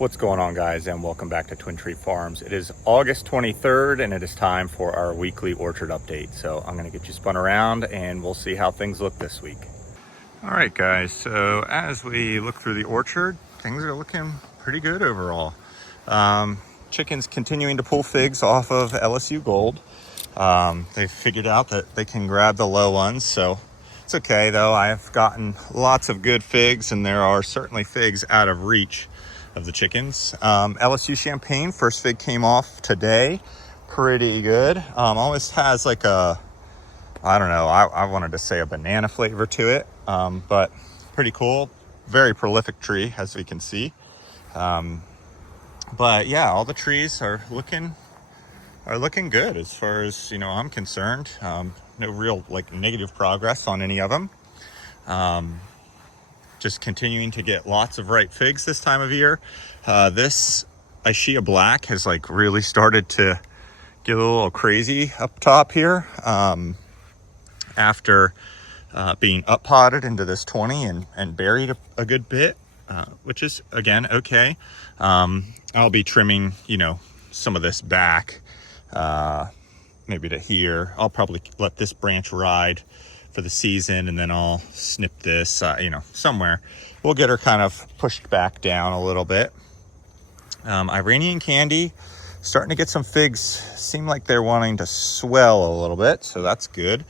What's going on, guys, and welcome back to Twin Tree Farms. It is August 23rd and it is time for our weekly orchard update. So I'm going to get you spun around and we'll see how things look this week. All right, guys, so as we look through the orchard, things are looking pretty good overall. Chickens continuing to pull figs off of LSU Gold. They figured out that they can grab the low ones, so it's okay though. I've gotten lots of good figs and there are certainly figs out of reach of the chickens. LSU Champagne, first fig came off today. Pretty good. Almost has like a, I don't know, I wanted to say a banana flavor to it, but pretty cool. Very prolific tree, as we can see. But yeah, all the trees are looking good as far as, I'm concerned. No real like negative progress on any of them. Just continuing to get lots of ripe figs this time of year. This Aishia Black has like really started to get a little crazy up top here after being up potted into this 20 and buried a good bit, which is again okay. I'll be trimming some of this back maybe to here. I'll probably let this branch ride for the season and then I'll snip this somewhere. We'll get her kind of pushed back down a little bit. Iranian Candy starting to get some figs. Seem like they're wanting to swell a little bit, so that's good.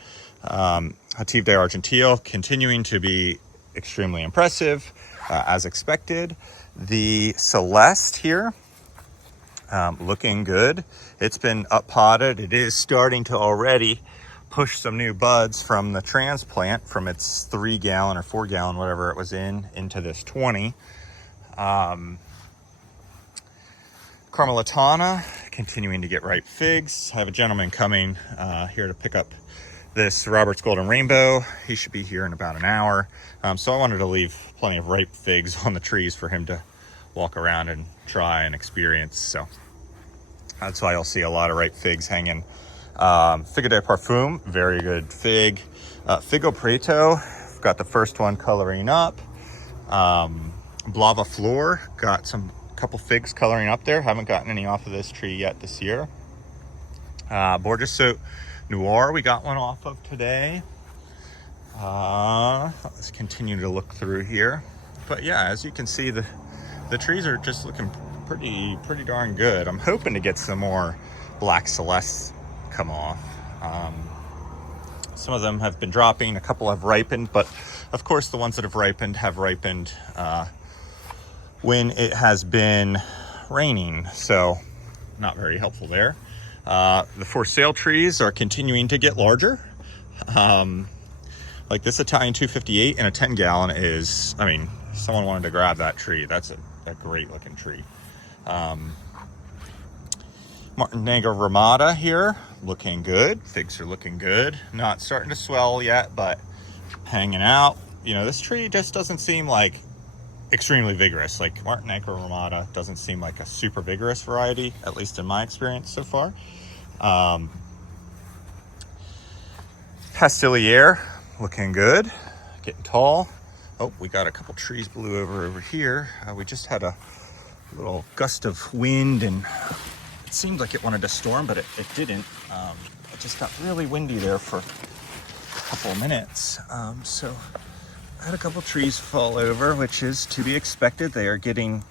Hativ de Argentile continuing to be extremely impressive, as expected. The Celeste here, looking good. It's been up potted. It is starting to already push some new buds from the transplant from its 3 gallon or 4 gallon, whatever it was into this 20. Carmelitana continuing to get ripe figs. I have a gentleman coming here to pick up this Robert's Golden Rainbow. He should be here in about an hour. So I wanted to leave plenty of ripe figs on the trees for him to walk around and try and experience. So that's why you'll see a lot of ripe figs hanging. Figo de Parfum, very good fig. Figo Preto, got the first one coloring up. Blava Flor, got couple figs coloring up there. Haven't gotten any off of this tree yet this year. Bordeaux Noir, we got one off of today. Let's continue to look through here. But yeah, as you can see, the trees are just looking pretty darn good. I'm hoping to get some more Black Celeste come off. Some of them have been dropping, a couple have ripened, but of course the ones that have ripened when it has been raining, so not very helpful there. The for sale trees are continuing to get larger. Like this Italian 258 in a 10 gallon is, someone wanted to grab that tree. That's a great looking tree. Martinegro Ramada here, looking good. Figs are looking good. Not starting to swell yet, but hanging out. This tree just doesn't seem like extremely vigorous. Like Martinegro Ramada doesn't seem like a super vigorous variety, at least in my experience so far. Pastilliere, looking good, getting tall. Oh, we got a couple trees blew over here. We just had a little gust of wind and it seemed like it wanted to storm, but it didn't. It just got really windy there for a couple of minutes. So I had a couple trees fall over, which is to be expected. They are getting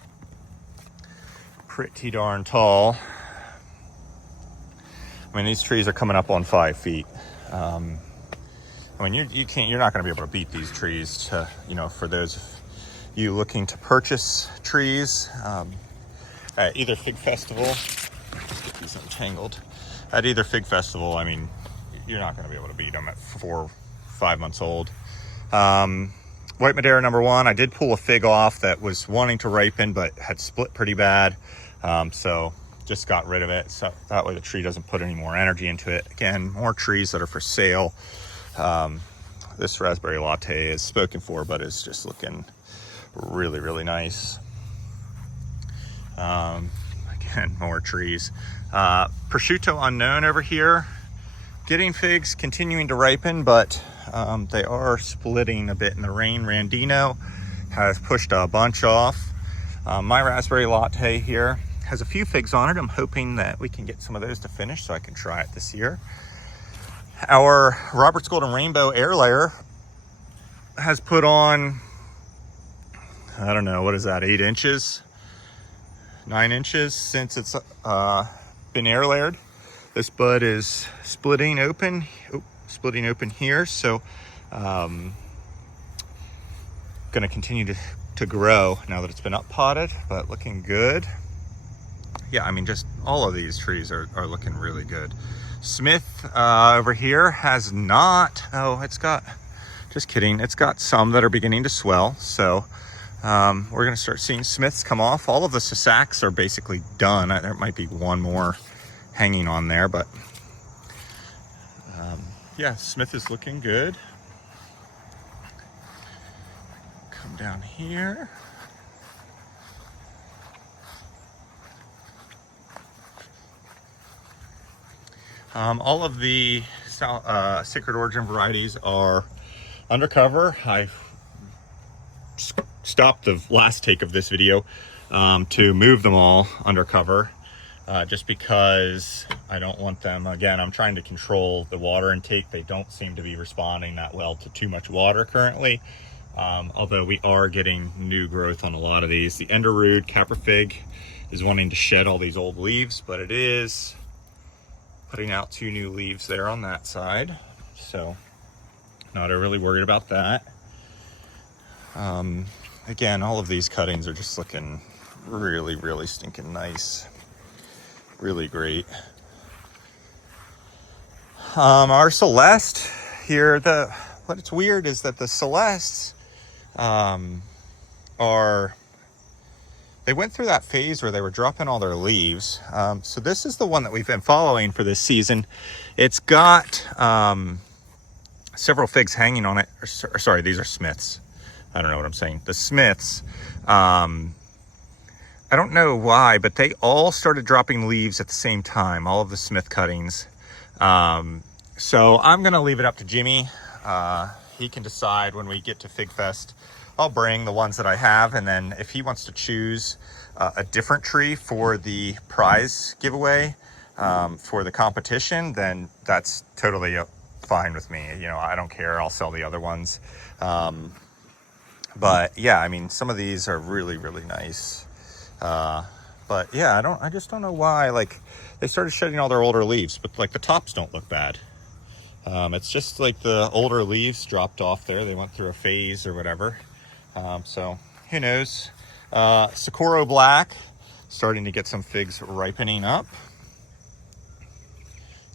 pretty darn tall. These trees are coming up on 5 feet. You're not going to be able to beat these trees for those of you looking to purchase trees. At either Fig Festival, let's get these untangled. At either Fig Festival, you're not going to be able to beat them at 4 or 5 months old. White Madeira #1, I did pull a fig off that was wanting to ripen but had split pretty bad. So just got rid of it. So that way the tree doesn't put any more energy into it. Again, more trees that are for sale. This Raspberry Latte is spoken for, but is just looking really, really nice. Again, more trees. Prosciutto Unknown over here, getting figs, continuing to ripen, but they are splitting a bit in the rain. Randino has pushed a bunch off. My raspberry latte here has a few figs on it. I'm hoping that we can get some of those to finish so I can try it this year. Our Robert's Golden Rainbow air layer has put on, I don't know, what is that, 8 inches? 9 inches since it's been air layered. This bud is splitting open here, so gonna continue to grow now that it's been up potted, but looking good. Yeah, I mean, just all of these trees are looking really good. Smith over here has not, oh, it's got, just kidding, it's got some that are beginning to swell, so we're gonna start seeing Smiths come off. All of the Sasacs are basically done. There might be one more hanging on there, but yeah, Smith is looking good. Come down here. All of the Sacred Origin varieties are undercover. I stopped the last take of this video to move them all undercover, just because I don't want them, again, I'm trying to control the water intake. They don't seem to be responding that well to too much water currently, although we are getting new growth on a lot of these. The Enderroot Caprifig is wanting to shed all these old leaves, but it is putting out 2 new leaves there on that side, so not really worried about that. Again, all of these cuttings are just looking really, really stinking nice. Really great. Our Celeste here, what's weird is that the Celestes they went through that phase where they were dropping all their leaves. So this is the one that we've been following for this season. It's got several figs hanging on it. Sorry, these are Smiths. I don't know what I'm saying. The Smiths, I don't know why, but they all started dropping leaves at the same time, all of the Smith cuttings. So I'm gonna leave it up to Jimmy. He can decide when we get to Fig Fest. I'll bring the ones that I have, and then if he wants to choose a different tree for the prize giveaway for the competition, then that's totally fine with me. You know, I don't care. I'll sell the other ones. But yeah, I mean, some of these are really, really nice. But yeah, I just don't know why, like, they started shedding all their older leaves, but like the tops don't look bad. It's just like the older leaves dropped off there. They went through a phase or whatever. So who knows? Socorro Black, starting to get some figs ripening up.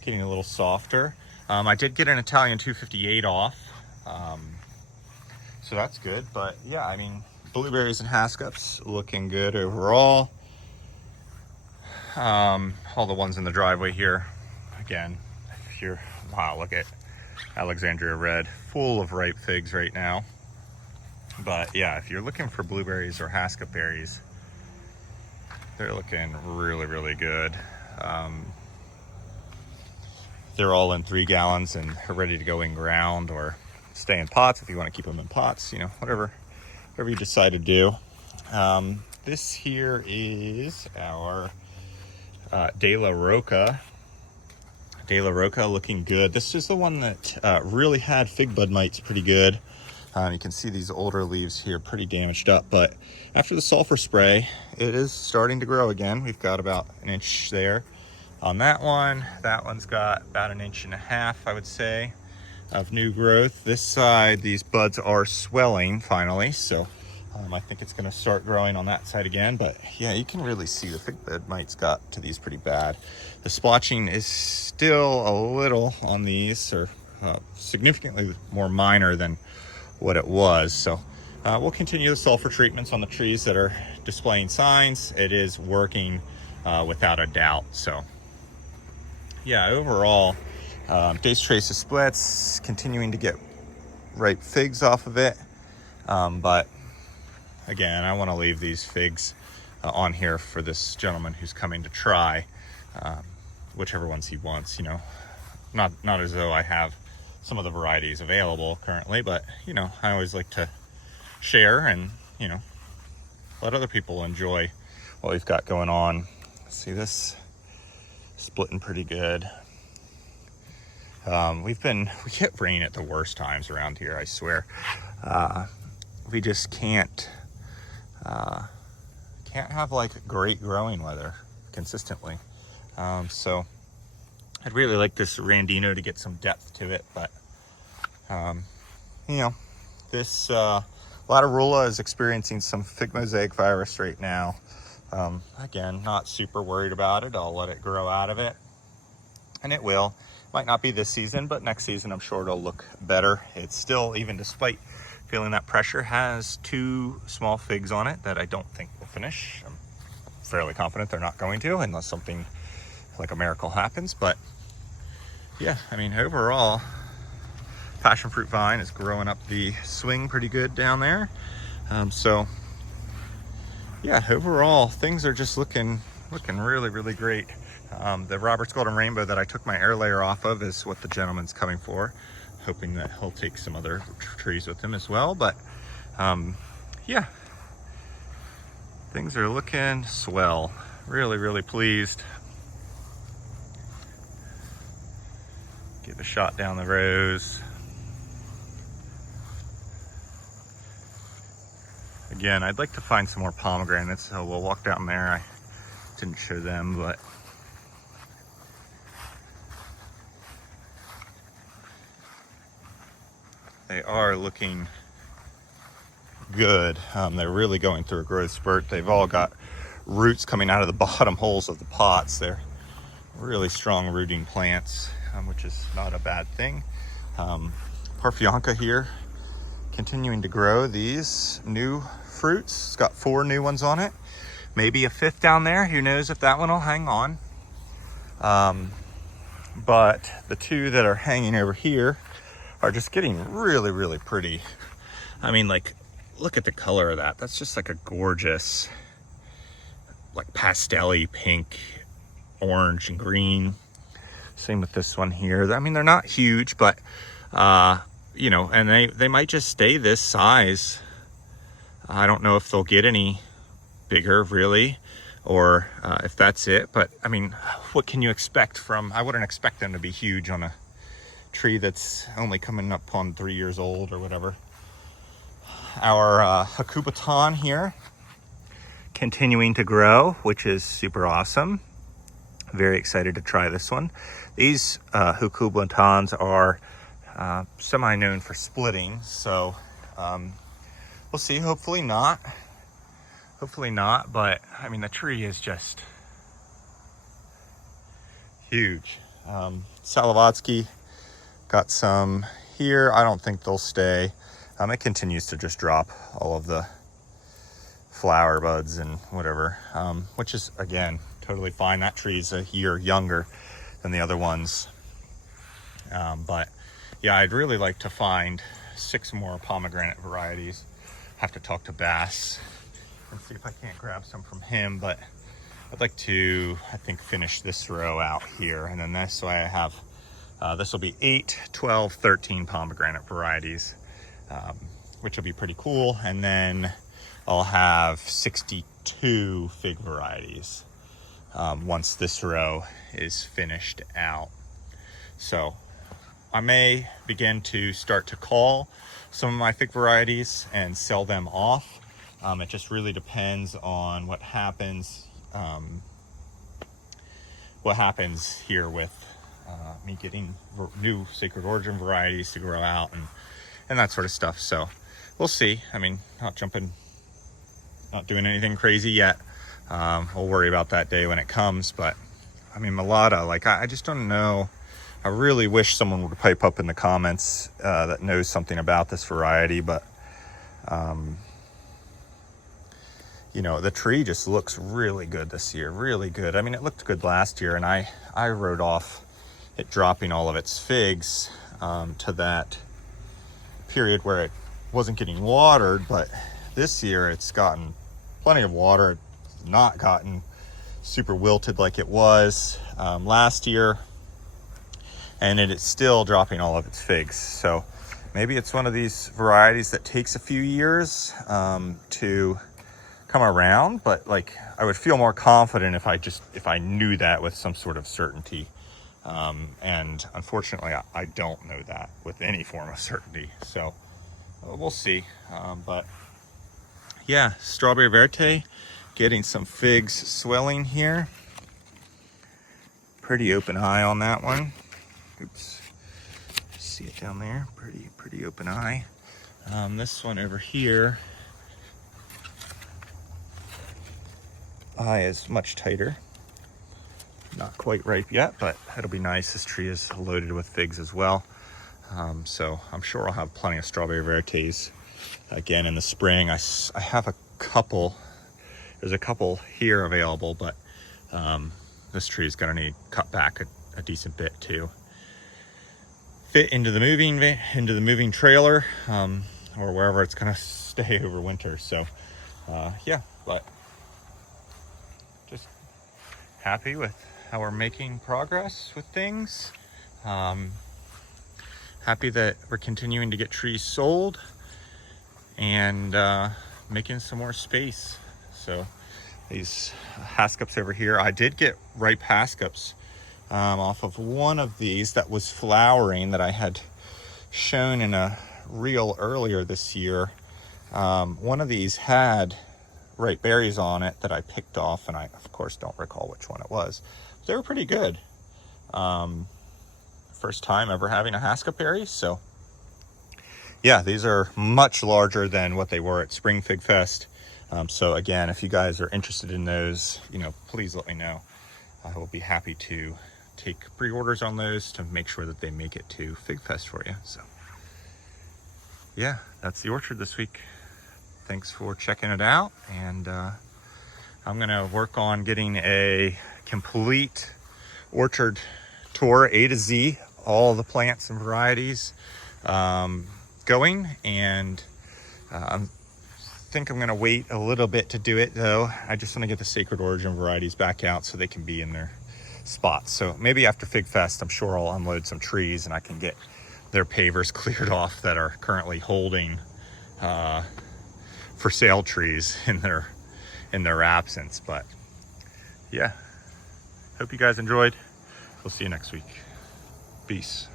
Getting a little softer. I did get an Italian 258 off. So that's good, but yeah, I mean, blueberries and Hascups looking good overall. All the ones in the driveway here, again, if you're, wow, look at Alexandria Red, full of ripe figs right now. But yeah, if you're looking for blueberries or Hascup berries, they're looking really, really good. They're all in 3 gallons and are ready to go in ground or stay in pots if you want to keep them in pots, you know, whatever you decide to do. This here is our De La Roca. De La Roca looking good. This is the one that really had fig bud mites pretty good. You can see these older leaves here pretty damaged up, but after the sulfur spray, it is starting to grow again. We've got about 1 inch there on that one. That one's got about 1.5 inches, I would say, of new growth. This side, these buds are swelling finally, so I think it's going to start growing on that side again. But yeah, you can really see the fig bud mites got to these pretty bad. The splotching is still a little on these, or significantly more minor than what it was. So we'll continue the sulfur treatments on the trees that are displaying signs. It is working without a doubt. So yeah, overall, Days Trace of Splits, continuing to get ripe figs off of it. But again, I want to leave these figs on here for this gentleman who's coming to try whichever ones he wants, you know. Not as though I have some of the varieties available currently, but you know, I always like to share and, you know, let other people enjoy what we've got going on. See this splitting pretty good. We get rain at the worst times around here, I swear. We just can't have like great growing weather consistently. So I'd really like this Randino to get some depth to it, but you know, this Latarula is experiencing some fig mosaic virus right now. Again, not super worried about it. I'll let it grow out of it, and it will. Might not be this season, but next season I'm sure it'll look better. It's still, even despite feeling that pressure, has 2 small figs on it that I don't think will finish. I'm fairly confident they're not going to, unless something like a miracle happens. But yeah, I mean, overall, passion fruit vine is growing up the swing pretty good down there. So yeah, overall things are just looking really, really great. The Robert's Golden Rainbow that I took my air layer off of is what the gentleman's coming for, hoping that he'll take some other trees with him as well. But yeah, things are looking swell. Really, really pleased. Give a shot down the rows. Again, I'd like to find some more pomegranates, so we'll walk down there. I didn't show them, but they are looking good. They're really going through a growth spurt. They've all got roots coming out of the bottom holes of the pots. They're really strong rooting plants, which is not a bad thing. Parfionca here, continuing to grow these new fruits. It's got 4 new ones on it. Maybe a 5th down there. Who knows if that one will hang on. But the 2 that are hanging over here are just getting really, really pretty. I mean, like, look at the color of that. That's just like a gorgeous, like pastel-y pink, orange, and green. Same with this one here. I mean, they're not huge, but you know, and they might just stay this size. I don't know if they'll get any bigger, really, or if that's it. But I mean, what can you expect from? I wouldn't expect them to be huge on a tree that's only coming up on 3 years old or whatever. Our Hakubaton here continuing to grow, which is super awesome. Very excited to try this one. These Hakubatons are semi-known for splitting, so we'll see. Hopefully not, but I mean, the tree is just huge. Salavatsky, got some here. I don't think they'll stay. It continues to just drop all of the flower buds and whatever, which is, again, totally fine. That tree's a year younger than the other ones. But yeah, I'd really like to find 6 more pomegranate varieties. Have to talk to Bass and see if I can't grab some from him, but I'd like to, I think, finish this row out here, and then this way I have this will be 8, 12, 13 pomegranate varieties, which will be pretty cool. And then I'll have 62 fig varieties once this row is finished out. So I may begin to start to call some of my fig varieties and sell them off. It just really depends on what happens here with me getting new Sacred Origin varieties to grow out and that sort of stuff. So we'll see. I mean, not doing anything crazy yet. We'll worry about that day when it comes. But I mean, Mulata, like, I just don't know. I really wish someone would pipe up in the comments that knows something about this variety. But you know, the tree just looks really good this year, really good. I mean, it looked good last year, and I wrote off it dropping all of its figs to that period where it wasn't getting watered. But this year it's gotten plenty of water. It's not gotten super wilted like it was last year, and it is still dropping all of its figs. So maybe it's one of these varieties that takes a few years to come around, but like I would feel more confident if I knew that with some sort of certainty. And unfortunately, I don't know that with any form of certainty. So we'll see. But yeah, strawberry verte, getting some figs swelling here. Pretty open eye on that one. Oops, see it down there? Pretty open eye. This one over here, eye is much tighter. Not quite ripe yet, but it'll be nice. This tree is loaded with figs as well. So I'm sure I'll have plenty of strawberry vertes again in the spring. I have a couple, there's a couple here available, but this tree is gonna need cut back a decent bit to fit into the moving trailer, or wherever it's gonna stay over winter. So yeah, but just happy with how we're making progress with things. Happy that we're continuing to get trees sold and making some more space. So these hascups over here, I did get ripe hascups off of one of these that was flowering that I had shown in a reel earlier this year. One of these had ripe berries on it that I picked off, and I of course don't recall which one it was. They were pretty good. First time ever having a hascup berry. So yeah, these are much larger than what they were at Spring Fig Fest. So again, if you guys are interested in those, please let me know. I will be happy to take pre-orders on those to make sure that they make it to Fig Fest for you. So yeah, that's the orchard this week. Thanks for checking it out, and I'm gonna work on getting a complete orchard tour, A to Z, all the plants and varieties going, and I think I'm gonna wait a little bit to do it though. I just want to get the Sacred Origin varieties back out so they can be in their spots. So maybe after Fig Fest, I'm sure I'll unload some trees and I can get their pavers cleared off that are currently holding for sale trees in their absence. But yeah, hope you guys enjoyed. We'll see you next week. Peace.